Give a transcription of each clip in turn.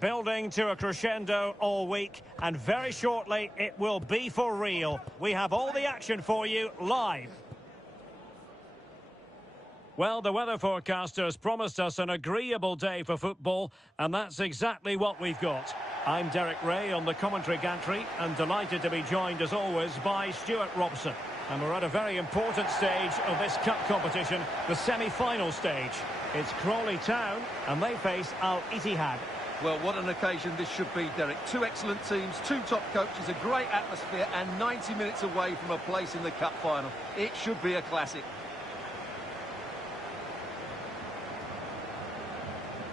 Building to a crescendo all week, and very shortly it will be for real. We have all the action for you live. Well, the weather forecasters promised us an agreeable day for football, and that's exactly what we've got. I'm Derek Ray on the commentary gantry, and delighted to be joined as always by Stuart Robson. And we're at a very important stage of this cup competition, the semi-final stage. It's Crawley Town, and they face Al Ittihad. Well, what an occasion this should be, Derek. Two excellent teams, two top coaches, a great atmosphere, and 90 minutes away from a place in the cup final. It should be a classic.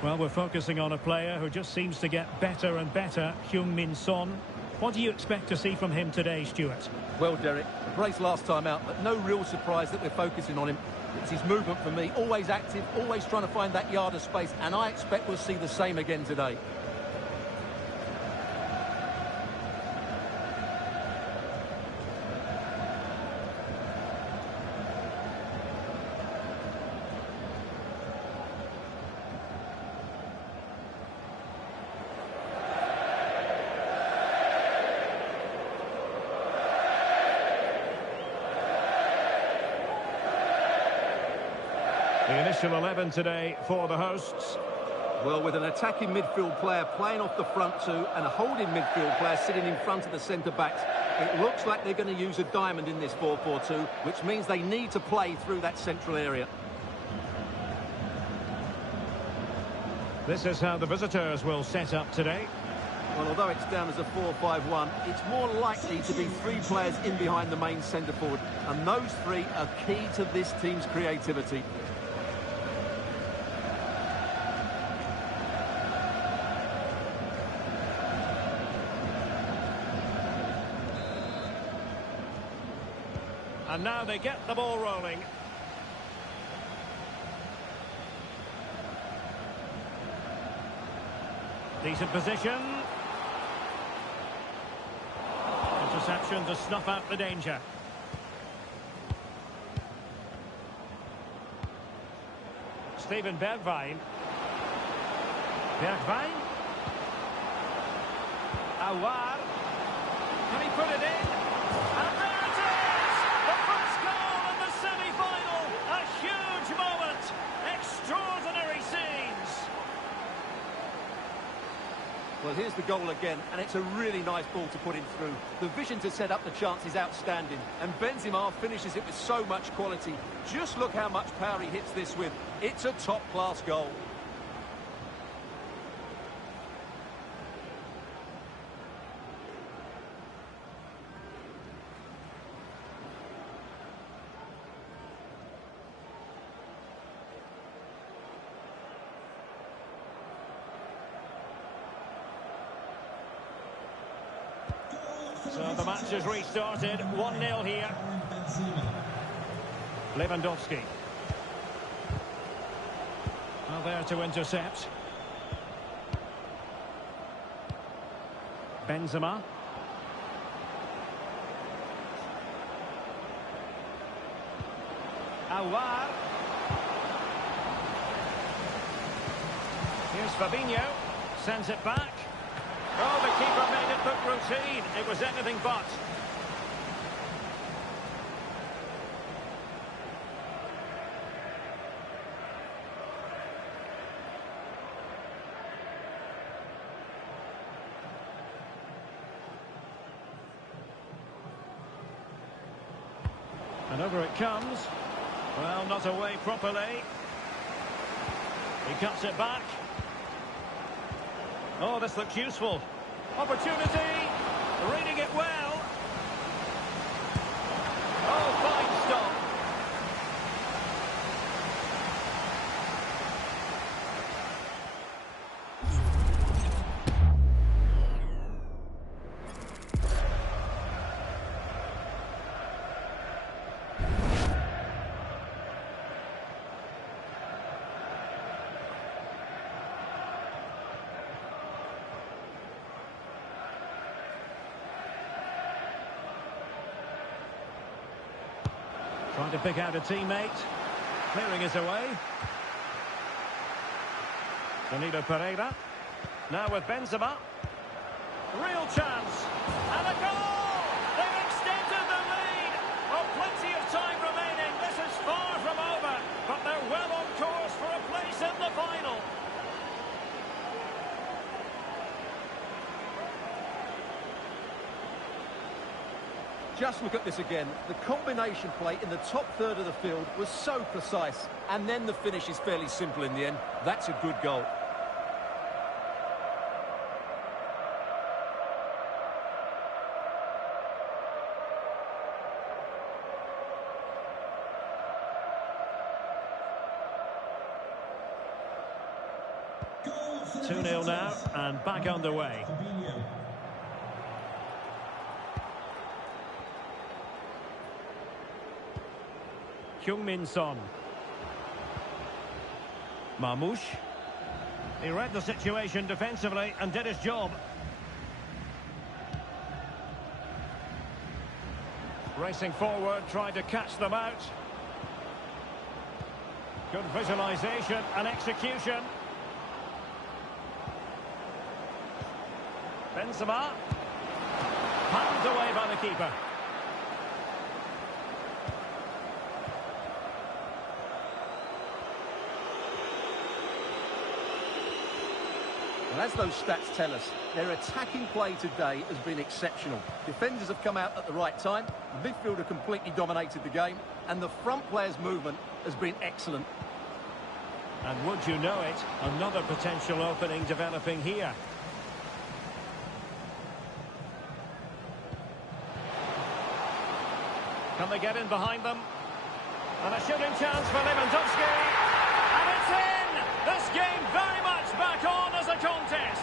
Well, we're focusing on a player who just seems to get better and better, Heung-min Son. What do you expect to see from him today, Stuart? Well, Derek, a brace last time out, but no real surprise that we're focusing on him. It's his movement for me, always active, always trying to find that yard of space, and I expect we'll see the same again today. The initial 11 today for the hosts. Well, with an attacking midfield player playing off the front two and a holding midfield player sitting in front of the centre-backs, it looks like they're going to use a diamond in this 4-4-2, which means they need to play through that central area. This is how the visitors will set up today. Well, although it's down as a 4-5-1, it's more likely to be three players in behind the main centre-forward, and those three are key to this team's creativity. And now they get the ball rolling. Decent position. Interception to snuff out the danger. Steven Bergwijn. Bergwijn. Awar. Can he put it in? And there it is! The first goal in the semi-final! A huge moment! Extraordinary scenes! Well, here's the goal again, and it's a really nice ball to put him through. The vision to set up the chance is outstanding, and Benzema finishes it with so much quality. Just look how much power he hits this with. It's a top-class goal. So the match has restarted, 1-0 here. Lewandowski. Well, there to intercept. Benzema. Awar. Here's Fabinho. Sends it back. Oh, the keeper made it look routine. It was anything but. And over it comes. Well, not away properly. He cuts it back. Oh, this looks useful. Opportunity. Reading it well. Oh, fine stop. Trying to pick out a teammate. Clearing his away. Danilo Pereira. Now with Benzema. Real chance. And a goal! They've extended the lead. Oh, plenty of time remaining. This is far from over. But they're well on course for a place in the final. Just look at this again. The combination play in the top third of the field was so precise. And then the finish is fairly simple in the end. That's a good goal. Goal 2-0 now, and back underway. Heung-min Son. Marmoush. He read the situation defensively and did his job. Racing forward, trying to catch them out. Good visualisation and execution. Benzema. Panned away by the keeper. And as those stats tell us, their attacking play today has been exceptional. Defenders have come out at the right time, the midfielder completely dominated the game, and the front player's movement has been excellent. And would you know it, another potential opening developing here. Can they get in behind them? And a shooting chance for Lewandowski. And it's in! This game very much back on as a contest.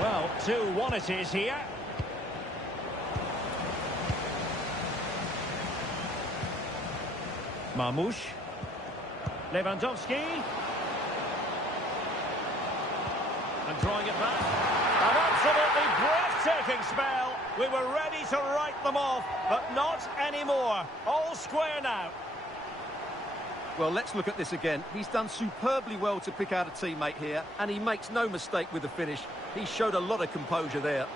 Well, 2-1 it is here. Marmoush. Lewandowski. And drawing it back. An absolutely breathtaking spell. We were ready to write them off, but not anymore. All square now. Well, let's look at this again. He's done superbly well to pick out a teammate here, and he makes no mistake with the finish. He showed a lot of composure there.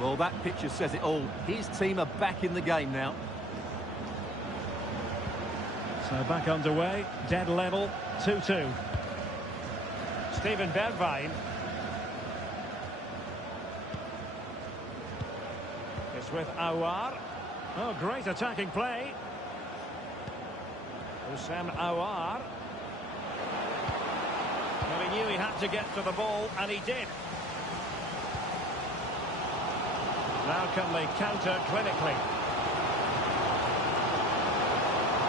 Well, that picture says it all. His team are back in the game now. So back underway, dead level, 2-2. Steven Bergwijn. It's with Aouar. Oh, great attacking play. Houssem Aouar. Well, he knew he had to get to the ball, and he did. Now can they counter clinically?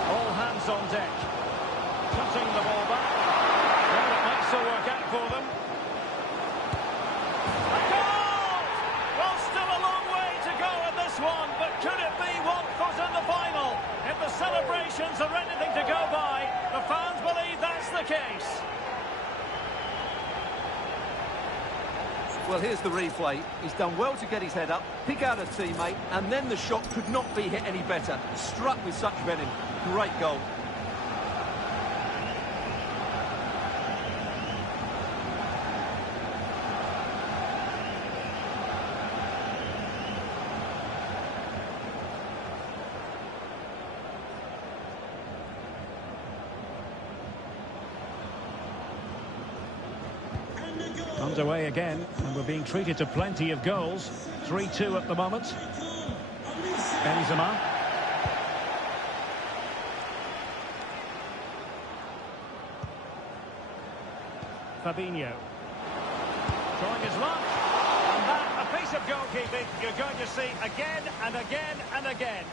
All hands on deck. Cutting the ball back. Well, it might still work out for them. A goal! Well, still a long way to go in this one, but could it be 1 foot in the final? If the celebrations are anything to go by, the fans believe that's the case. Well, here's the replay. He's done well to get his head up, pick out a teammate, and then the shot could not be hit any better. Struck with such venom. Great goal. Underway again, and we're being treated to plenty of goals. 3-2 at the moment. Benzema. Fabinho. Trying his luck. And that, a piece of goalkeeping you're going to see again and again and again.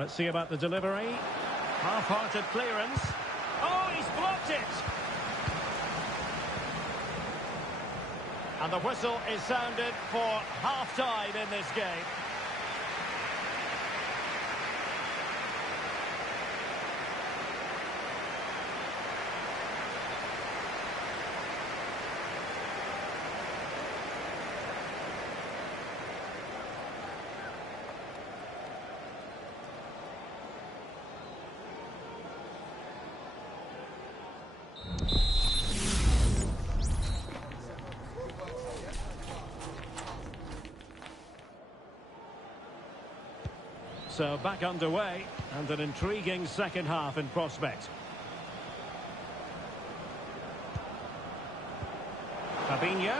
Let's see about the delivery. Half-hearted clearance. Oh, he's blocked it! And the whistle is sounded for half-time in this game. So back underway, and an intriguing second half in prospect. Fabinho.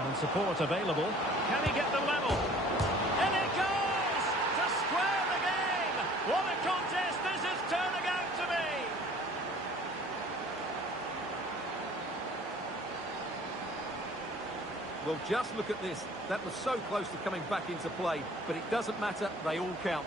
And support available. Can he get the level? And it goes! To square the game! What a contest this is turning out to be! Well, just look at this. That was so close to coming back into play, but it doesn't matter. They all count.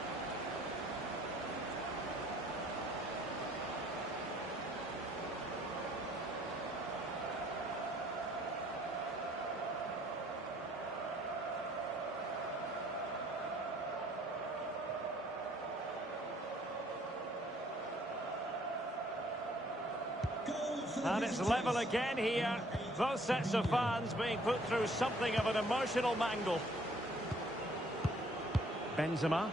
And it's level again here. Both sets of fans being put through something of an emotional mangle. Benzema.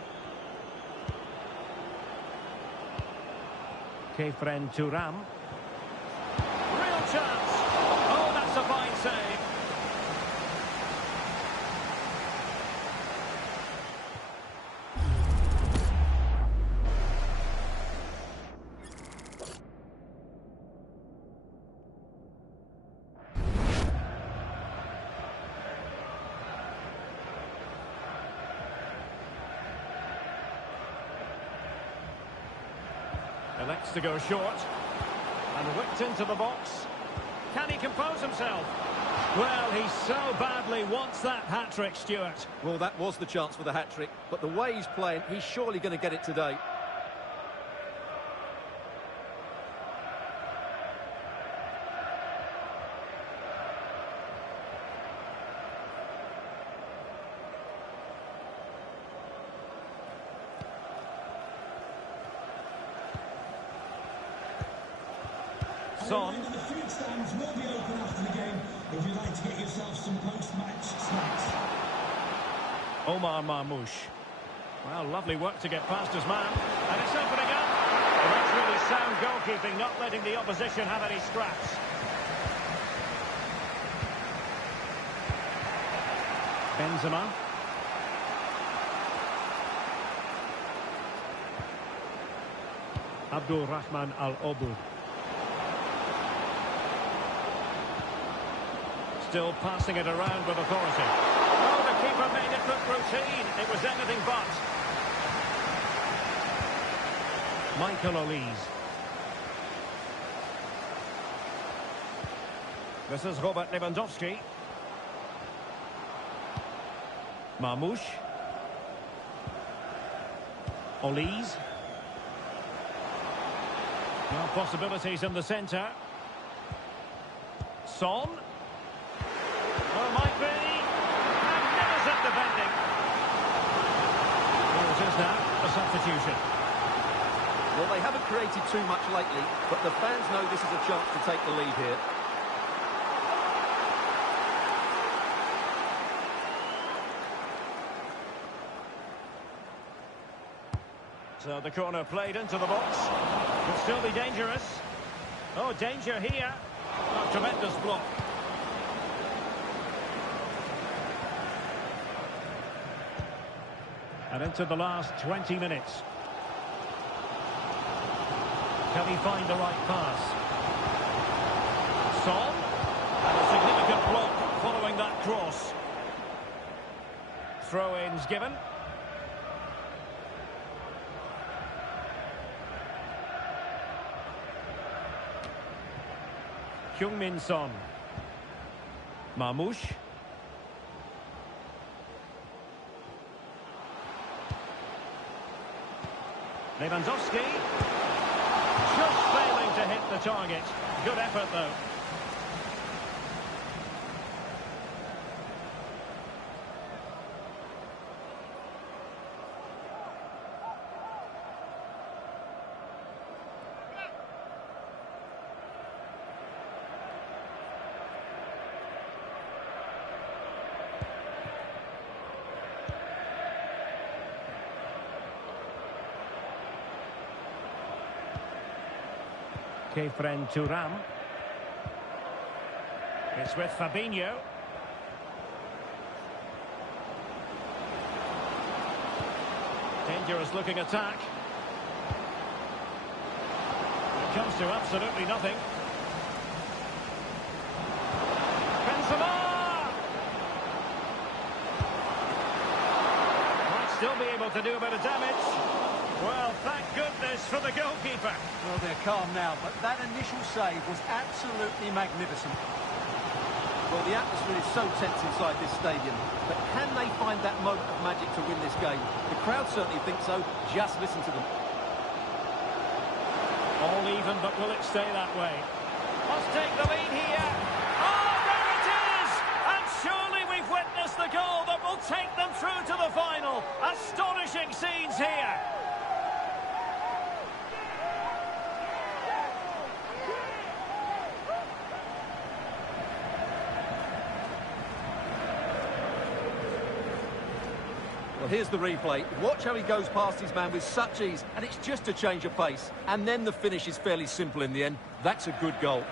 Kefren Turam. Real chance. Oh, that's a fine save. Elects to go short. And whipped into the box. Can he compose himself? Well, he so badly wants that hat-trick, Stuart. Well, that was the chance for the hat-trick, but the way he's playing, he's surely going to get it today. Son. The food stands will be open after the game if you'd like to get yourself some post-match snacks. Omar Marmoush. Well, lovely work to get past his man. And it's opening up. Well, that's really sound goalkeeping, not letting the opposition have any scraps. Benzema. Abdul Rahman Al-Obud. Still passing it around with authority. Oh, the keeper made it look routine. It was anything but. Michael Olise. This is Robert Lewandowski. Marmoush. Olise. Well, possibilities in the centre. Son. Oh, might be. Magnificent defending. Here it is now, a substitution. Well, they haven't created too much lately, but the fans know this is a chance to take the lead here. So the corner played into the box. Could still be dangerous. Oh, danger here. Oh, tremendous block. And into the last 20 minutes. Can he find the right pass? Son. And a significant block following that cross. Throw-ins given. Heung-min Son. Marmoush. Lewandowski. Just failing to hit the target. Good effort, though. Kefren Turam. It's with Fabinho. Dangerous looking attack. It comes to absolutely nothing. Benzema! Might still be able to do a bit of damage. Well, thank goodness for the goalkeeper. Well, they're calm now, but that initial save was absolutely magnificent. Well, the atmosphere is so tense inside this stadium, but can they find that moment of magic to win this game? The crowd certainly think so. Just listen to them. All even, but will it stay that way? Must take the lead here. Oh, there it is! And surely we've witnessed the goal that will take them through to the final. Astonishing scenes here. Well, here's the replay. Watch how he goes past his man with such ease, and it's just a change of pace. And then the finish is fairly simple in the end. That's a good goal.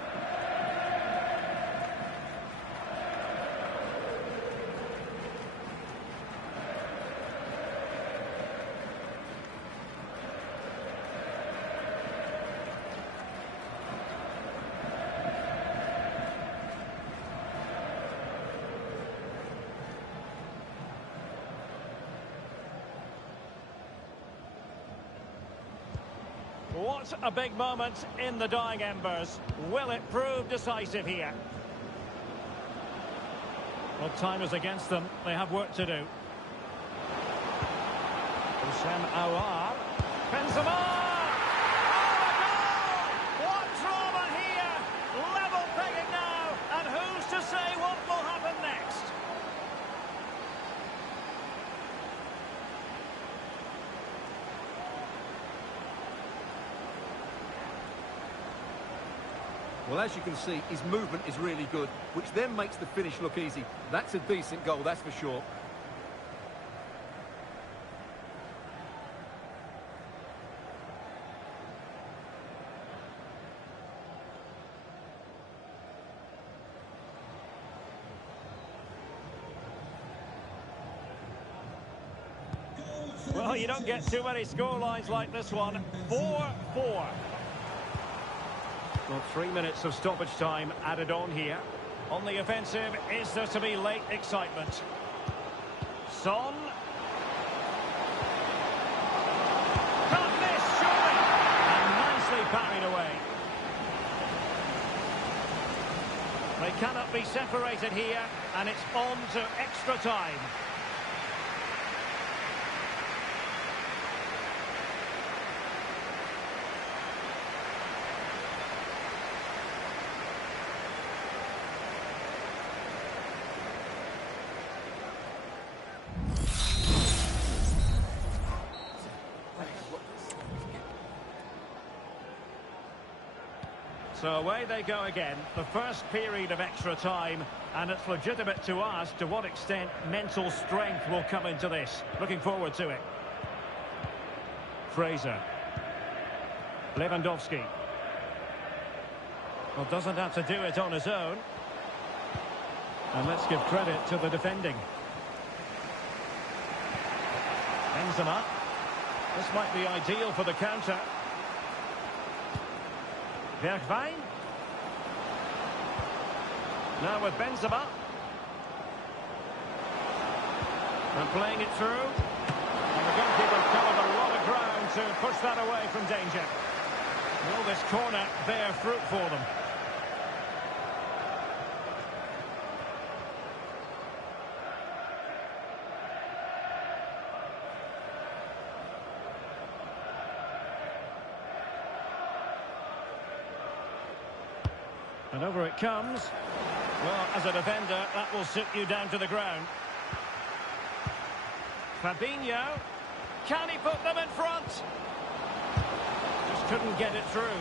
What a big moment in the dying embers. Will it prove decisive here? Well, time is against them. They have work to do. Houssem Aouar. Benzema! Oh, a goal! What drama here! Level pegging now. And who's to say what will happen next? Well, as you can see, his movement is really good, which then makes the finish look easy. That's a decent goal, that's for sure. Well, you don't get too many scorelines like this one. 4-4. Well, 3 minutes of stoppage time added on here. On the offensive, is there to be late excitement? Son. Can't miss, surely. And nicely parried away. They cannot be separated here, and it's on to extra time. So away they go again, the first period of extra time, and it's legitimate to ask to what extent mental strength will come into this. Looking forward to it. Fraser. Lewandowski. Well, doesn't have to do it on his own. And let's give credit to the defending. Benzema. This might be ideal for the counter. Bergwijn. Now with Benzema. And playing it through. And the goalkeeper covered a lot of ground to push that away from danger. Will this corner bear fruit for them? And over it comes. Well, as a defender, that will sit you down to the ground. Fabinho. Can he put them in front? Just couldn't get it through.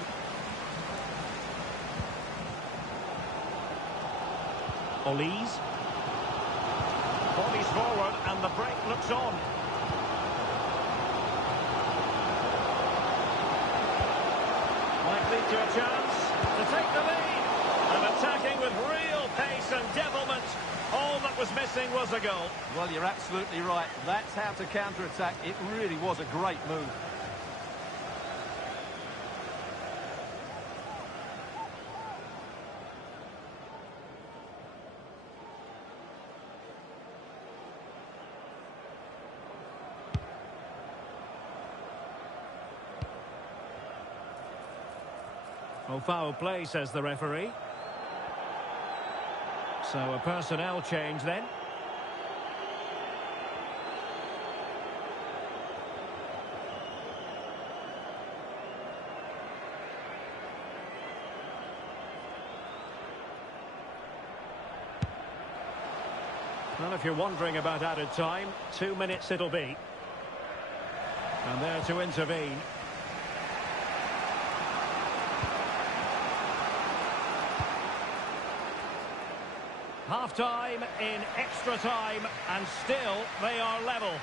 Olise. Bodies forward and the break looks on. Might lead to a chance to take the lead. And attacking with real pace and devilment. All that was missing was a goal. Well, you're absolutely right. That's how to counter-attack. It really was a great move. Oh, foul play, says the referee. So a personnel change then. Well, if you're wondering about added time, 2 minutes it'll be. And there to intervene. Half-time in extra time, and still they are level.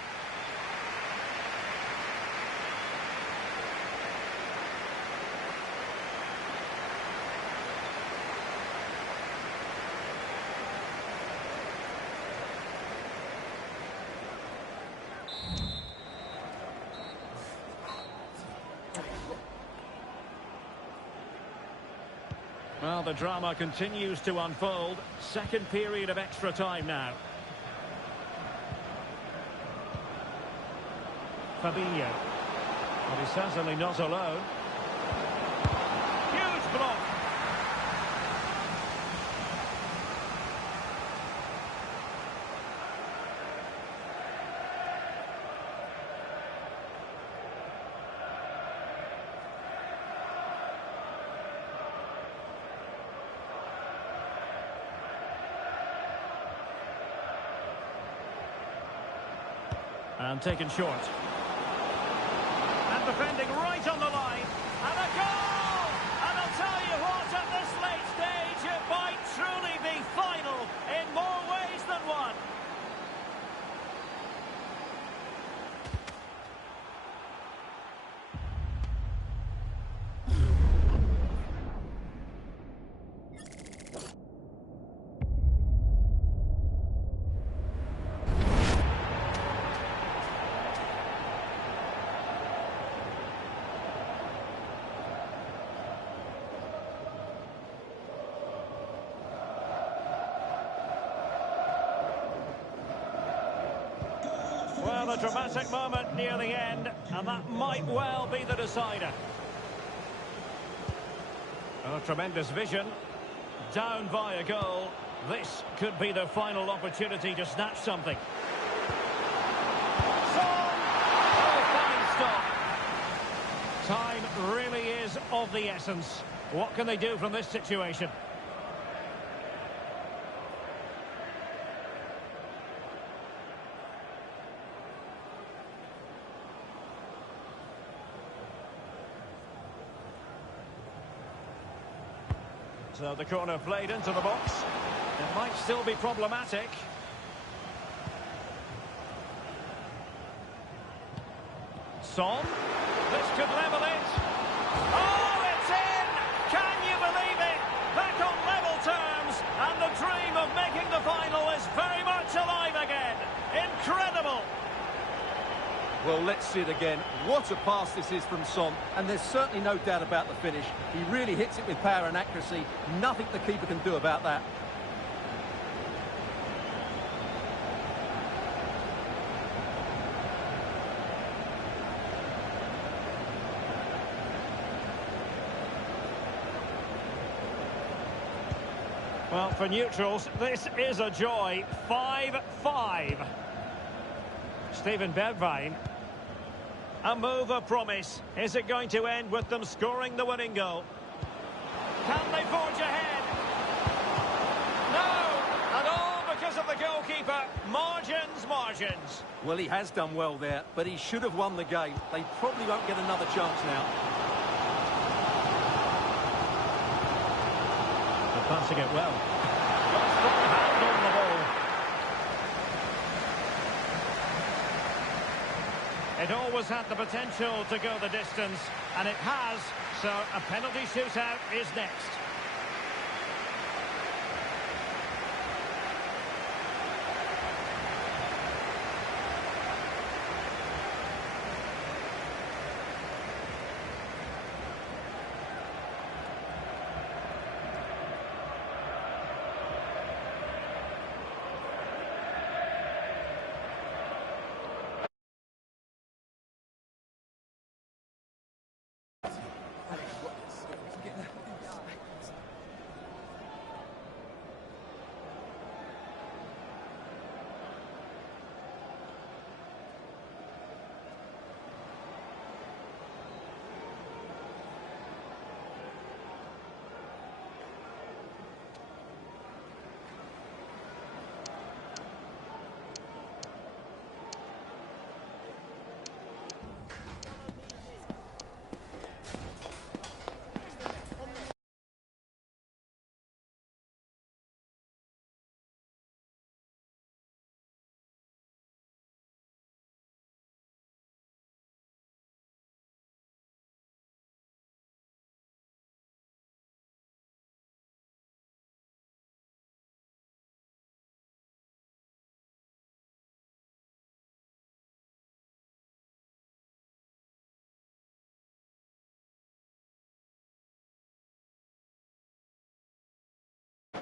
Well, the drama continues to unfold. Second period of extra time now. Fabinho. But he's certainly not alone. Huge block. And taken short. And defending right on the line. And a goal! And I'll tell you what, at this late stage, it might truly be final in more ways than one. Well, a dramatic moment near the end, and that might well be the decider. Oh, tremendous vision. Down by a goal. This could be the final opportunity to snatch something. Son! Oh, fine stop. Time really is of the essence. What can they do from this situation? So the corner played into the box. It might still be problematic. Son. This could level it. Oh, it's in! Can you believe it? Back on level terms. And the dream of making the final is very much alive again. Incredible! Well, let's see it again. What a pass this is from Son, and there's certainly no doubt about the finish. He really hits it with power and accuracy. Nothing the keeper can do about that. Well, for neutrals, this is a joy. 5-5. Steven Bergwijn. A move of promise. Is it going to end with them scoring the winning goal? Can they forge ahead? No! And all because of the goalkeeper. Margins, margins. Well, he has done well there, but he should have won the game. They probably won't get another chance now. They're passing it well. Got strong hand on the ball. It always had the potential to go the distance, and it has, so a penalty shootout is next.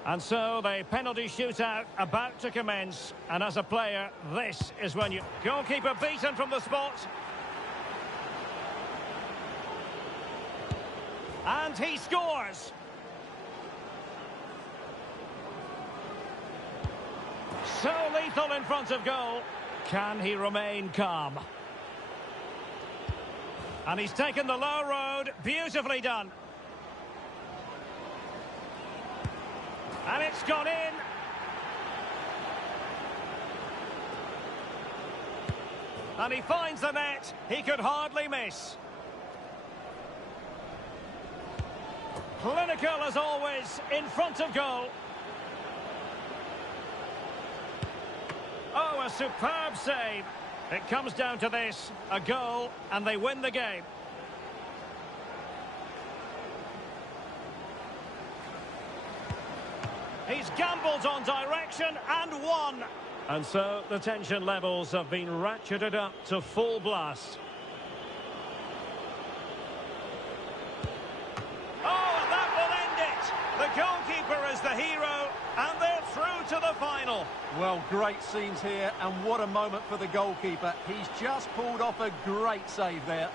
And so the penalty shootout about to commence. And as a player, this is when you... Goalkeeper beaten from the spot. And he scores. So lethal in front of goal. Can he remain calm? And he's taken the low road. Beautifully done. And it's gone in. And he finds the net. He could hardly miss. Clinical as always, in front of goal. Oh, a superb save. It comes down to this, a goal, and they win the game. He's gambled on direction and won. And so the tension levels have been ratcheted up to full blast. Oh, and that will end it. The goalkeeper is the hero, and they're through to the final. Well, great scenes here, and what a moment for the goalkeeper. He's just pulled off a great save there.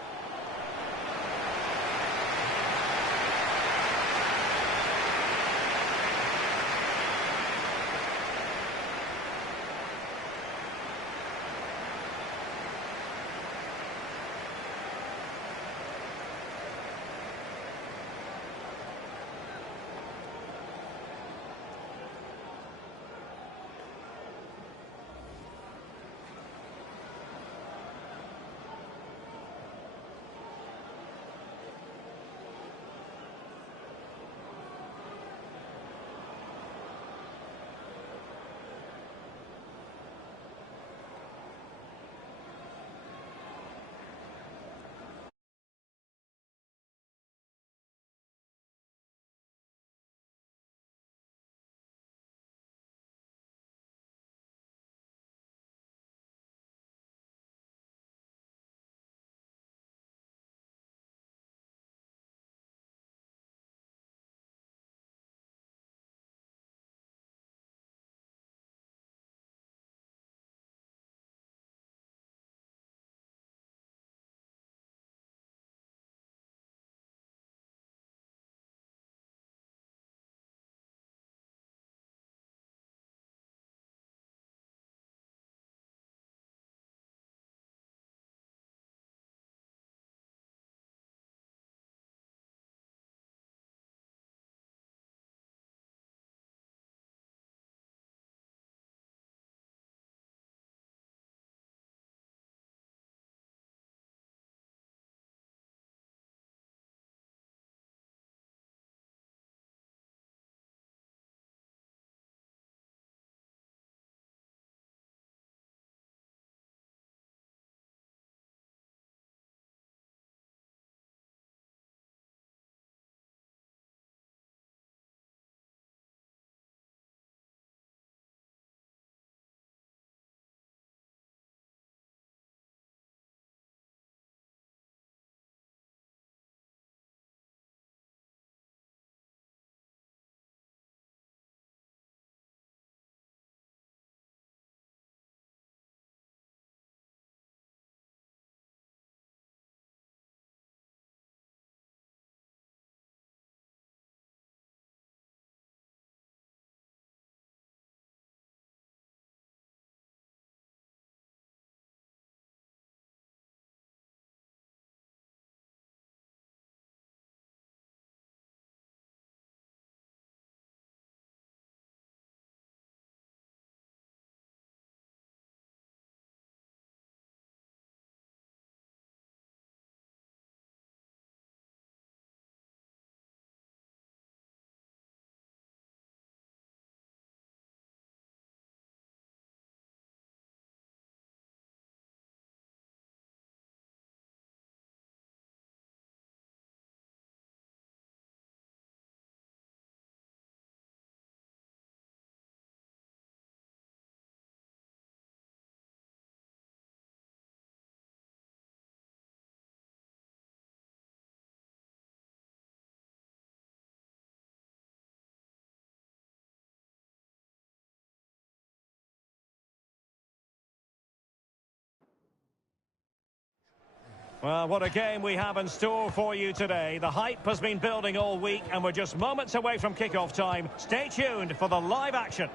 Well, what a game we have in store for you today. The hype has been building all week and we're just moments away from kick-off time. Stay tuned for the live action.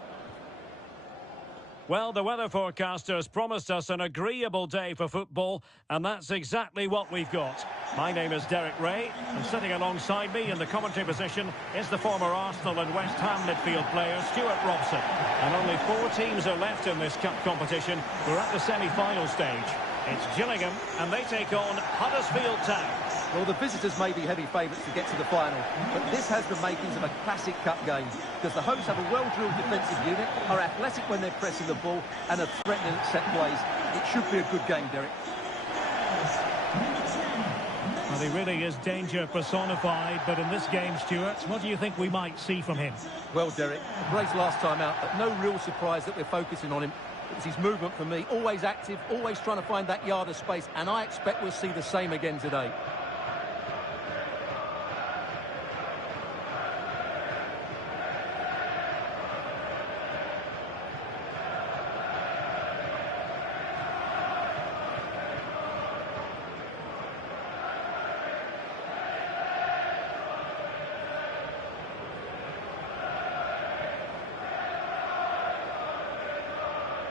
Well, the weather forecasters promised us an agreeable day for football, and that's exactly what we've got. My name is Derek Ray, and sitting alongside me in the commentary position is the former Arsenal and West Ham midfield player, Stuart Robson. And only 4 teams are left in this cup competition. We're at the semi-final stage. It's Gillingham, and they take on Huddersfield Town. Well, the visitors may be heavy favourites to get to the final, but this has the makings of a classic cup game, because the hosts have a well-drilled defensive unit, are athletic when they're pressing the ball, and are threatening at set plays. It should be a good game, Derek. Well, he really is danger personified, but in this game, Stuart, what do you think we might see from him? Well, Derek, a brace last time out, but no real surprise that we're focusing on him. It's his movement for me, always active, always trying to find that yard of space, and I expect we'll see the same again today.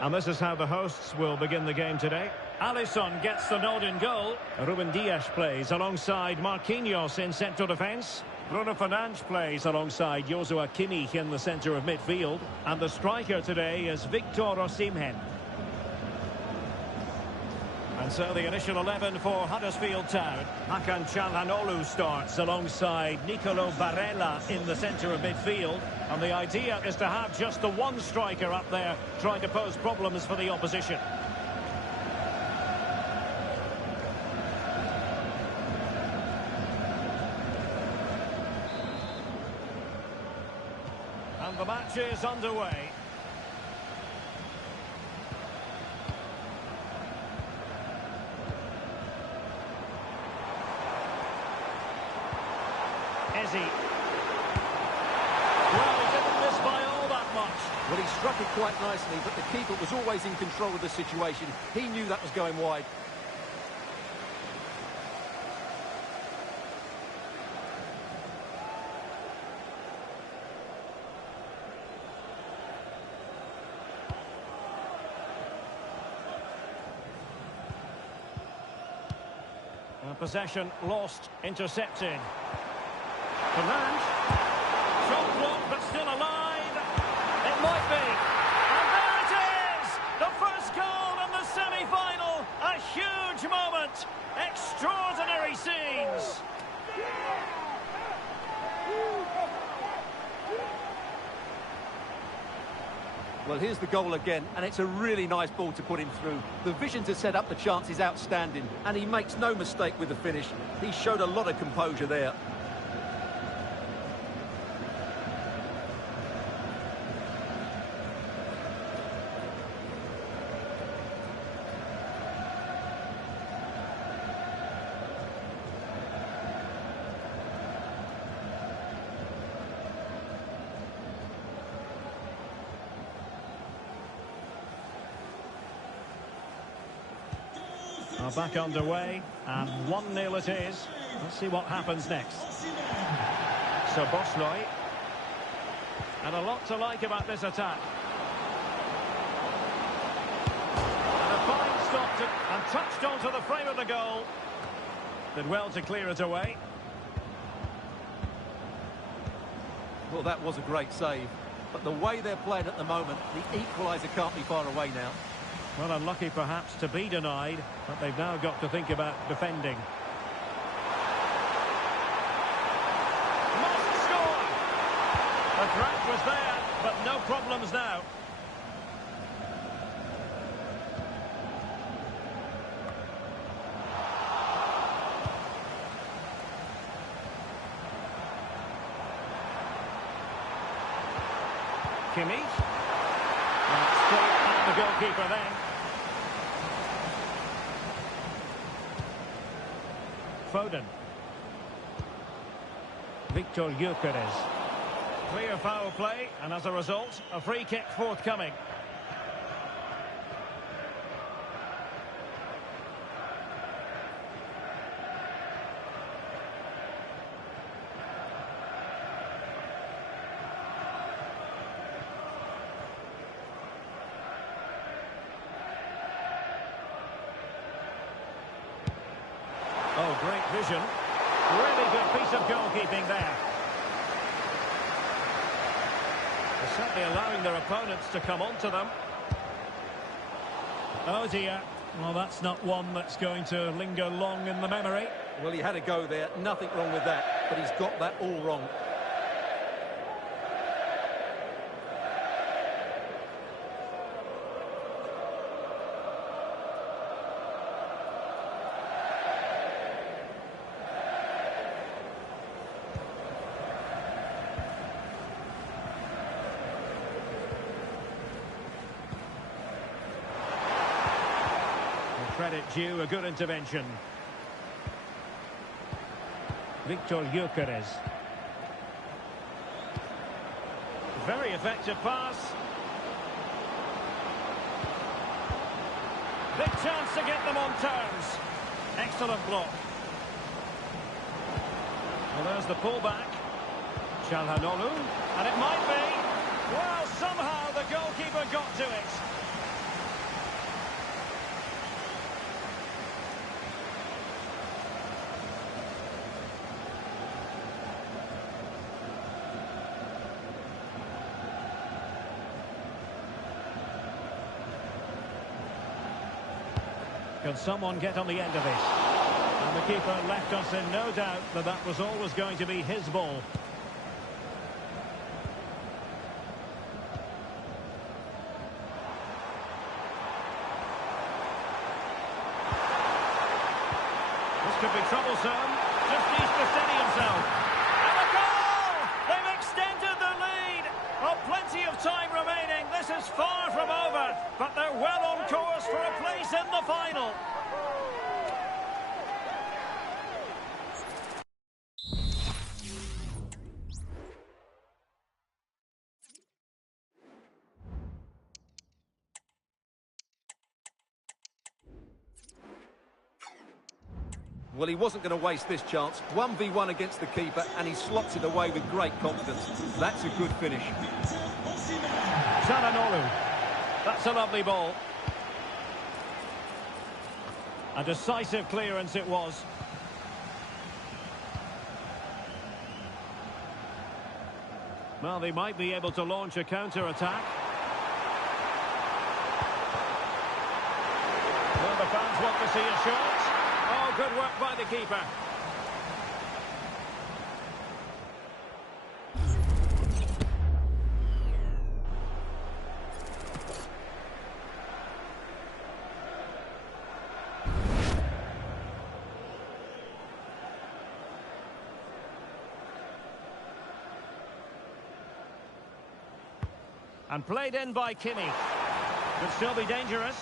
And this is how the hosts will begin the game today. Alisson gets the nod in goal. Ruben Dias plays alongside Marquinhos in central defence. Bruno Fernandes plays alongside Joshua Kimmich in the centre of midfield. And the striker today is Victor Osimhen. And so the initial 11 for Huddersfield Town. Hakan Çalhanoğlu starts alongside Nicolo Barella in the centre of midfield. And the idea is to have just the one striker up there trying to pose problems for the opposition. And the match is underway. Ezzy. Well, he didn't miss by all that much. Well, he struck it quite nicely, but the keeper was always in control of the situation. He knew that was going wide. Possession lost, intercepted. Fernandes. Shot blocked, but still alive. It might be. And there it is! The first goal in the semi-final. A huge moment. Extraordinary scenes. Well, here's the goal again, and it's a really nice ball to put him through. The vision to set up the chance is outstanding, and he makes no mistake with the finish. He showed a lot of composure there. Back underway, and 1-0 it is. Let's see what happens next. So Bosley. And a lot to like about this attack. And a fine stop and touched onto the frame of the goal. Did well to clear it away. Well, that was a great save. But the way they're playing at the moment, the equaliser can't be far away now. Well, unlucky perhaps to be denied, but they've now got to think about defending. Must score! The threat was there, but no problems now. Kimmich. Straight at the goalkeeper then. Foden. Victor Gyökeres. Clear foul play, and as a result, a free kick forthcoming. Oh, great vision. Really good piece of goalkeeping there. They're certainly allowing their opponents to come onto them. Oh dear. Well, that's not one that's going to linger long in the memory. Well, he had a go there. Nothing wrong with that, but he's got that all wrong. Credit due, a good intervention. Victor Gyökeres. Very effective pass. Big chance to get them on terms. Excellent block. Well, there's the pullback. Çalhanoğlu. And it might be. Well, somehow the goalkeeper got to it. Can someone get on the end of it? And the keeper left us in no doubt that that was always going to be his ball. This could be troublesome. Just needs to steady himself. And a goal! They've extended the lead. Oh, plenty of time remaining. This is far from over, but they're well on course for a place in the final. Well, he wasn't going to waste this chance. 1v1 against the keeper, and he slots it away with great confidence. That's a good finish. Çalhanoğlu. That's a lovely ball. A decisive clearance it was. Well, they might be able to launch a counter-attack. Well, the fans want to see a shot. Oh, good work by the keeper. And played in by Kimmich. Could still be dangerous.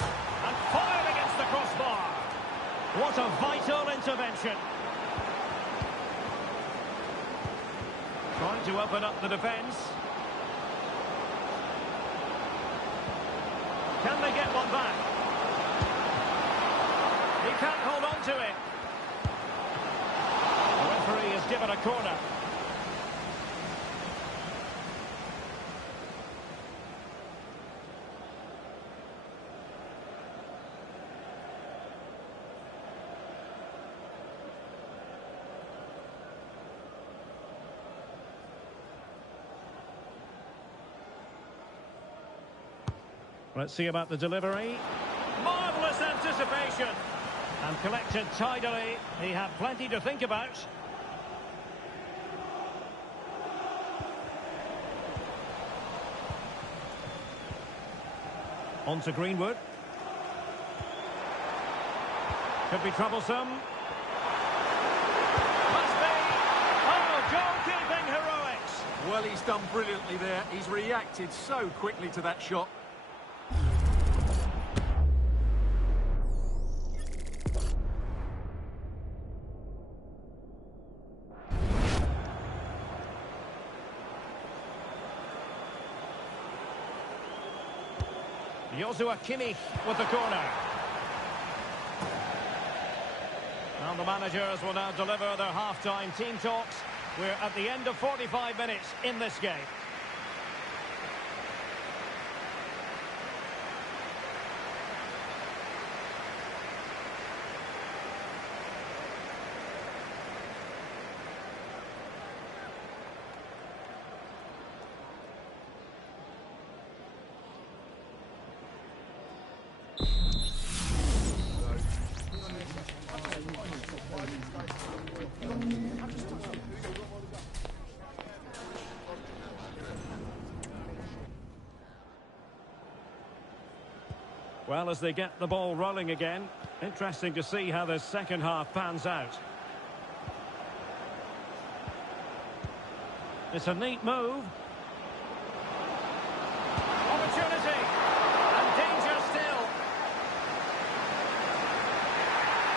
And fired against the crossbar. What a vital intervention. Trying to open up the defence. Can they get one back? He can't hold on to it. The referee has given a corner. Let's see about the delivery. Marvellous anticipation. And collected tidily. He had plenty to think about. On to Greenwood. Could be troublesome. Must be. Oh, goalkeeping heroics. Well, he's done brilliantly there. He's reacted so quickly to that shot. Joshua Kimmich with the corner. And the managers will now deliver their half-time team talks. We're at the end of 45 minutes in this game. Well, as they get the ball rolling again, interesting to see how the second half pans out. It's a neat move. Opportunity. And danger still.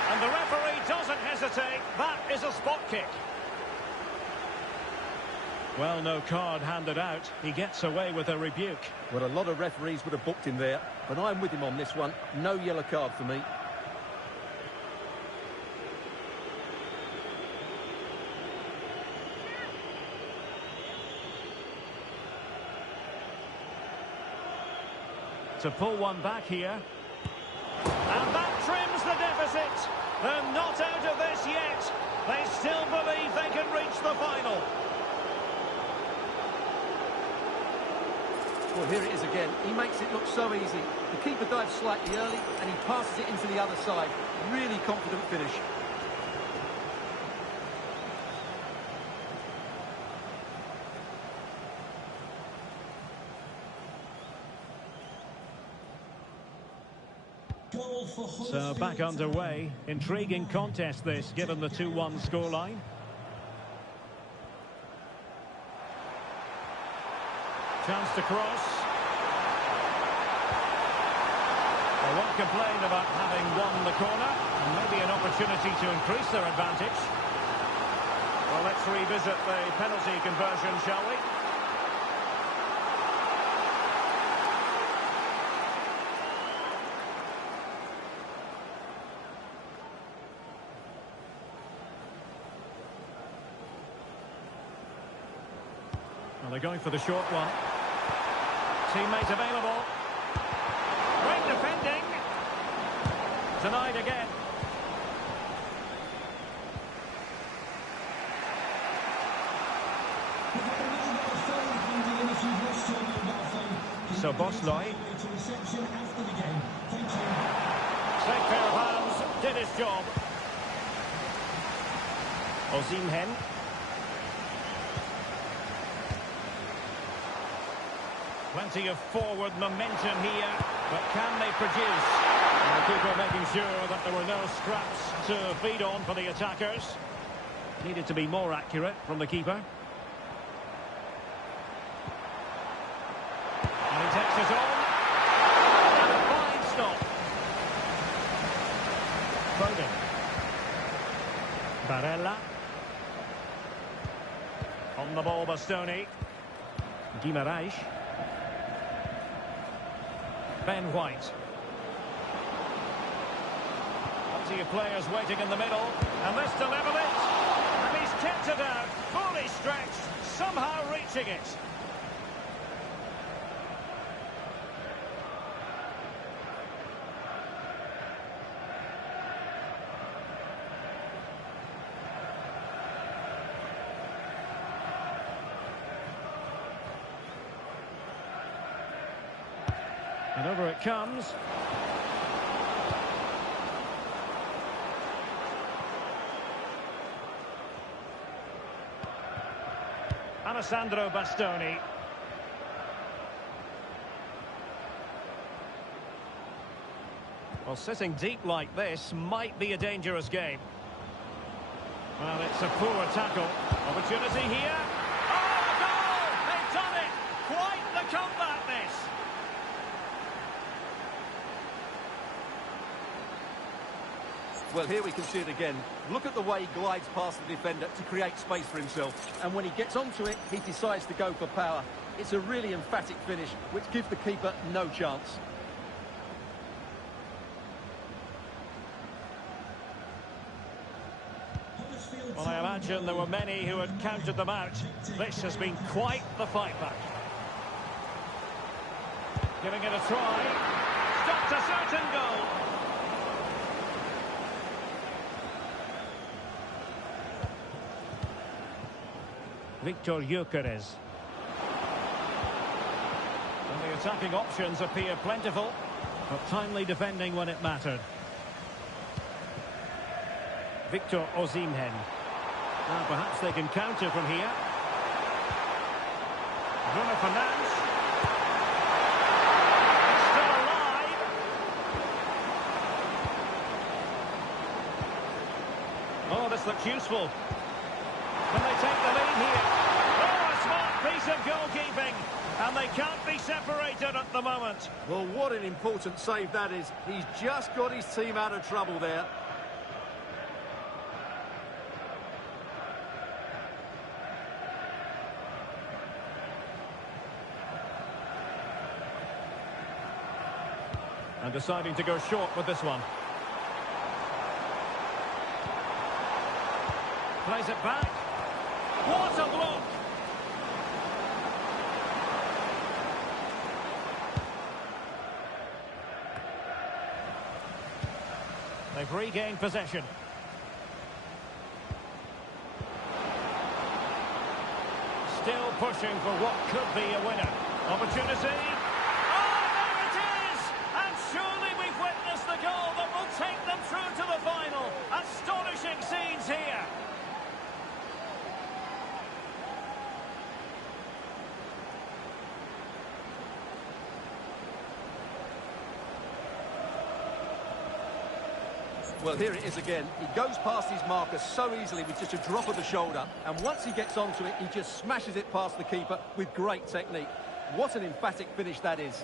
And the referee doesn't hesitate. That is a spot kick. Well, no card handed out. He gets away with a rebuke. Well, a lot of referees would have booked him there, but I'm with him on this one. No yellow card for me. To pull one back here. And that trims the deficit. They're not out of this yet. They still believe they can reach the final. Well, here it is again. He makes it look so easy. The keeper dives slightly early, and he passes it into the other side. Really confident finish. So back underway. Intriguing contest this, given the 2-1 scoreline. Chance to cross. They won't complain about having won the corner. And maybe an opportunity to increase their advantage. Well, let's revisit the penalty conversion, shall we? Well, they're going for the short one. Teammate available. Great defending. Denied again. So Bosloy. Safe pair of hands, did his job. Osimhen. Plenty of forward momentum here, but can they produce? And the keeper making sure that there were no scraps to feed on for the attackers. Needed to be more accurate from the keeper. And he takes it on. And a fine stop. Foden. Barella. On the ball, Bastoni. Guimaraes. Ben White. Plenty of players waiting in the middle. And this delivers it. And he's kept it out. Fully stretched. Somehow reaching it. And over it comes. Alessandro Bastoni. Well, sitting deep like this might be a dangerous game. Well, it's a poor tackle. Opportunity here. Oh, goal! They've done it! Quite the comeback, this! Well, here we can see it again. Look at the way he glides past the defender to create space for himself. And when he gets onto it, he decides to go for power. It's a really emphatic finish, which gives the keeper no chance. Well, I imagine there were many who had counted them out. This has been quite the fight back. Giving it a try. Stopped a certain goal. Victor Gyökeres. And the attacking options appear plentiful, but timely defending when it mattered. Victor Osimhen. Now perhaps they can counter from here. Bruno Fernandes. It's still alive. pass looks useful. Can they take the lead here? Oh, a smart piece of goalkeeping. And they can't be separated at the moment. Well, what an important save that is. He's just got his team out of trouble there. And deciding to go short with this one. Plays it back. What a block! They've regained possession. Still pushing for what could be a winner. Opportunity. Oh, there it is! And surely we've witnessed the goal that will take them through to the final. Astonishing scenes here. Well, here it is again. He goes past his marker so easily with just a drop of the shoulder. And once he gets onto it, he just smashes it past the keeper with great technique. What an emphatic finish that is.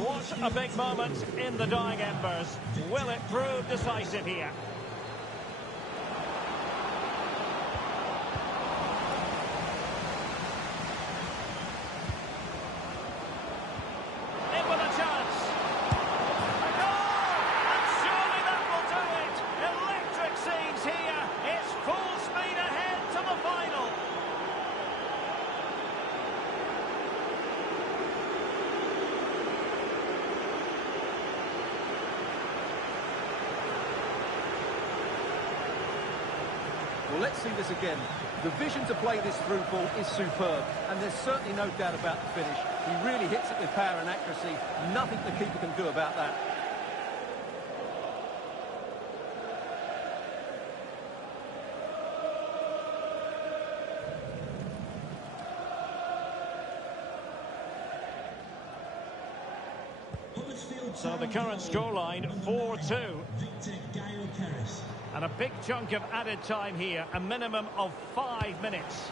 What a big moment in the dying embers. Will it prove decisive here? In with a chance. A goal! And surely that will do it. Electric scenes here. It's full speed ahead to the final. Well, let's see this again. The vision to play this through ball is superb, and there's certainly no doubt about the finish. He really hits it with power and accuracy. Nothing the keeper can do about that. So the current scoreline, 4-2. And a big chunk of added time here, a minimum of 5 minutes.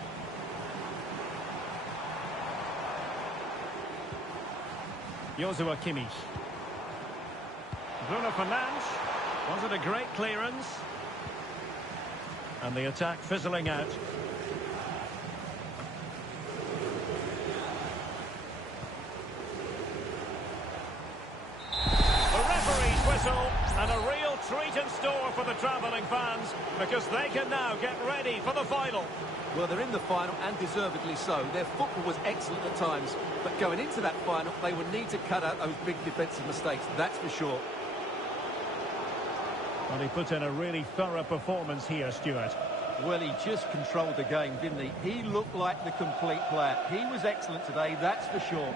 Joshua Kimmich. Bruno Fernandes. Was it a great clearance? And the attack fizzling out. And a real treat in store for the travelling fans, because they can now get ready for the final. Well, they're in the final, and deservedly so. Their football was excellent at times, but going into that final, they would need to cut out those big defensive mistakes, that's for sure. Well, he put in a really thorough performance here, Stuart. Well, he just controlled the game, didn't he? He looked like the complete player. He was excellent today, that's for sure.